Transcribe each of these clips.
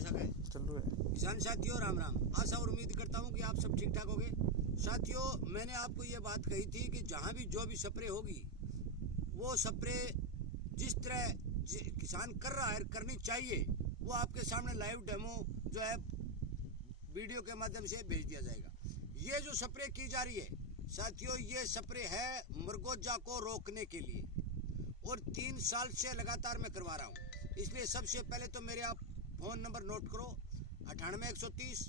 सके किसान साथियों, राम राम। आशा और उम्मीद करता हूँ कि आप सब ठीक ठाक होंगे। साथियों, मैंने आपको ये बात कही थी कि जहाँ भी जो भी स्प्रे होगी वो स्प्रे जिस तरह किसान कर रहा है करनी चाहिए, वो आपके सामने लाइव डेमो जो है वीडियो के माध्यम से भेज दिया जाएगा। ये जो स्प्रे की जा रही है साथियों, ये स्प्रे है मरगोजा को रोकने के लिए और 3 साल से लगातार मैं करवा रहा हूँ। इसलिए सबसे पहले तो मेरे आप फ़ोन नंबर नोट करो 98 130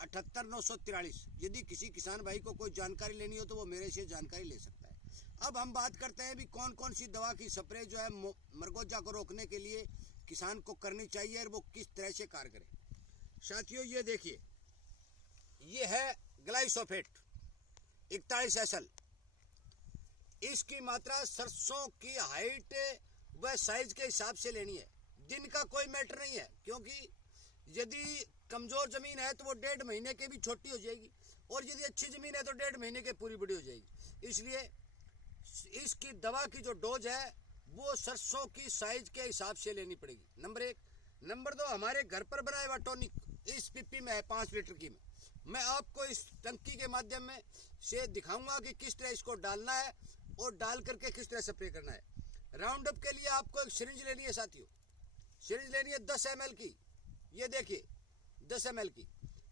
78 943। यदि किसी किसान भाई को कोई जानकारी लेनी हो तो वो मेरे से जानकारी ले सकता है। अब हम बात करते हैं भी कौन कौन सी दवा की स्प्रे जो है मरगोजा को रोकने के लिए किसान को करनी चाहिए और वो किस तरह से कार्य करे। साथियों, ये देखिए, ये है ग्लाइसोफेट 41 SL। इसकी मात्रा सरसों की हाइट व साइज के हिसाब से लेनी है। दिन का कोई मैटर नहीं है, क्योंकि यदि कमजोर जमीन है तो वो 1.5 महीने की भी छोटी हो जाएगी और यदि अच्छी जमीन है तो 1.5 महीने की पूरी बड़ी हो जाएगी। इसलिए इसकी दवा की जो डोज है वो सरसों की साइज के हिसाब से लेनी पड़ेगी। नंबर 1। नंबर 2, हमारे घर पर बनाया हुआ टॉनिक इस पीपी में है 5 लीटर की में। मैं आपको इस टंकी के माध्यम में से दिखाऊंगा कि किस तरह इसको डालना है और डाल करके किस तरह स्प्रे करना है। राउंड अप के लिए आपको एक सिरिंज लेनी है साथियों। सिरिंज लेनी है 10 ml की। ये देखिए 10 ml की।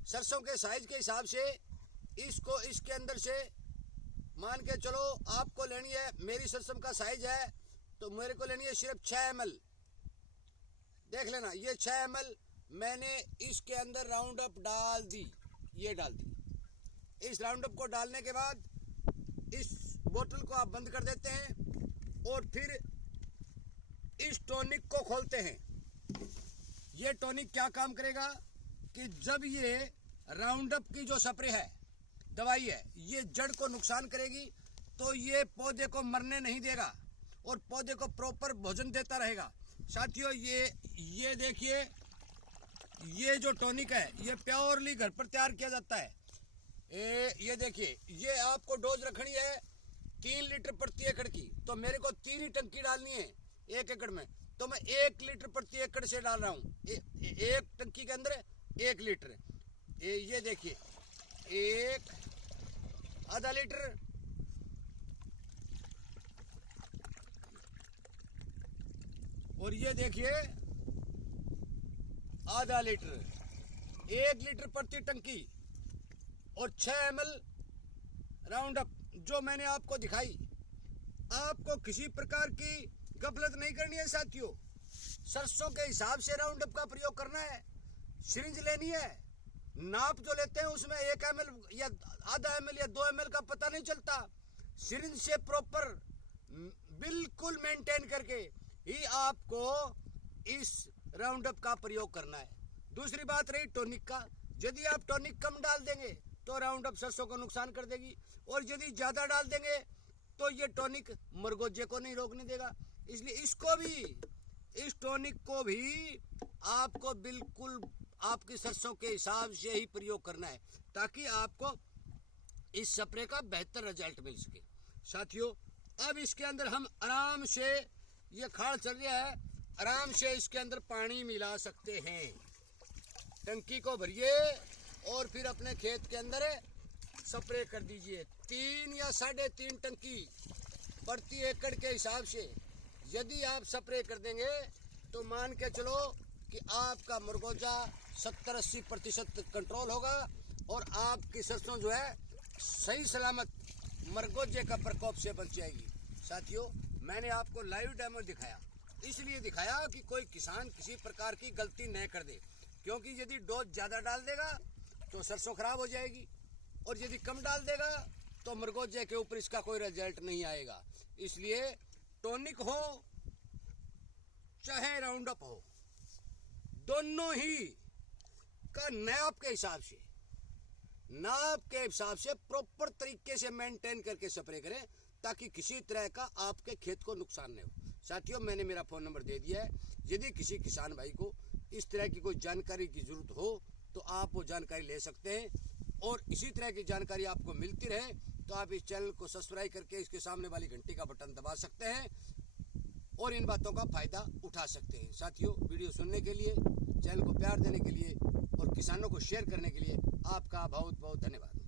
सरसों के साइज के हिसाब से इसको इसके अंदर से मान के चलो आपको लेनी है, मेरी सरसों का साइज है तो मेरे को लेनी है सिर्फ 6 ml। देख लेना, ये 6 ml मैंने इसके अंदर राउंड अप डाल दी। ये डाल दी। इस राउंड अप को डालने के बाद इस बोतल को आप बंद कर देते हैं और फिर इस टॉनिक को खोलते हैं। ये टॉनिक क्या काम करेगा कि जब ये राउंड अप की जो स्प्रे है, दवाई है, ये जड़ को नुकसान करेगी तो ये पौधे को मरने नहीं देगा और पौधे को प्रॉपर भोजन देता रहेगा। साथियों, ये देखिए, ये जो टॉनिक है ये प्योरली घर पर तैयार किया जाता है। ये देखिए, ये आपको डोज रखनी है 3 लीटर प्रति एकड़ की, तो मेरे को 3 ही टंकी डालनी है 1 एकड़ में, तो मैं 1 लीटर प्रति एकड़ से डाल रहा हूँ। एक टंकी के अंदर 1 लीटर। ये देखिए, 1 आधा लीटर, और ये देखिए आधा लीटर। 1 लीटर प्रति टंकी और 6 ml राउंड अप जो मैंने आपको दिखाई। आपको किसी प्रकार की गफलत नहीं करनी है साथियों। सरसों के हिसाब से राउंड अप का प्रयोग करना है। सिरिंज लेनी है, नाप जो लेते हैं उसमें 1 ml या आधा ml या 2 ml का पता नहीं चलता। सिरिंज से प्रॉपर बिल्कुल मेंटेन करके ही आपको इस राउंड अप का प्रयोग करना है। दूसरी बात रही टॉनिक का, यदि आप टॉनिक कम डाल देंगे तो राउंड अप सरसों को नुकसान कर देगी और यदि ज्यादा डाल देंगे तो ये टॉनिक मरगोजे को नहीं रोकने देगा। इसलिए इसको भी, इस टॉनिक को भी आपको बिल्कुल आपकी सरसों के हिसाब से ही प्रयोग करना है ताकि आपको इस स्प्रे का बेहतर रिजल्ट मिल सके। साथियों, अब इसके अंदर हम आराम से, ये खाड़ चल रहा है, आराम से इसके अंदर पानी मिला सकते हैं। टंकी को भरिए और फिर अपने खेत के अंदर स्प्रे कर दीजिए। 3 या 3.5 टंकी प्रति एकड़ के हिसाब से यदि आप स्प्रे कर देंगे तो मान के चलो कि आपका मरगोजा 70-80% कंट्रोल होगा और आपकी सरसों जो है सही सलामत मरगोजे का प्रकोप से बच जाएगी। साथियों, मैंने आपको लाइव डेमो दिखाया, इसलिए दिखाया कि कोई किसान किसी प्रकार की गलती न कर दे, क्योंकि यदि डोज ज़्यादा डाल देगा तो सरसों खराब हो जाएगी और यदि कम डाल देगा तो मरगोजे के ऊपर इसका कोई रिजल्ट नहीं आएगा। इसलिए टॉनिक हो चाहे राउंड अप हो, दोनों ही का नाप के हिसाब से प्रॉपर तरीके से मेंटेन करके स्प्रे करें ताकि किसी तरह का आपके खेत को नुकसान न हो। साथियों, मैंने मेरा फ़ोन नंबर दे दिया है। यदि किसी किसान भाई को इस तरह की कोई जानकारी की जरूरत हो तो आप वो जानकारी ले सकते हैं और इसी तरह की जानकारी आपको मिलती रहे तो आप इस चैनल को सब्सक्राइब करके इसके सामने वाली घंटी का बटन दबा सकते हैं और इन बातों का फायदा उठा सकते हैं। साथियों, वीडियो सुनने के लिए, चैनल को प्यार प्यार देने के लिए और किसानों को शेयर करने के लिए आपका बहुत बहुत धन्यवाद।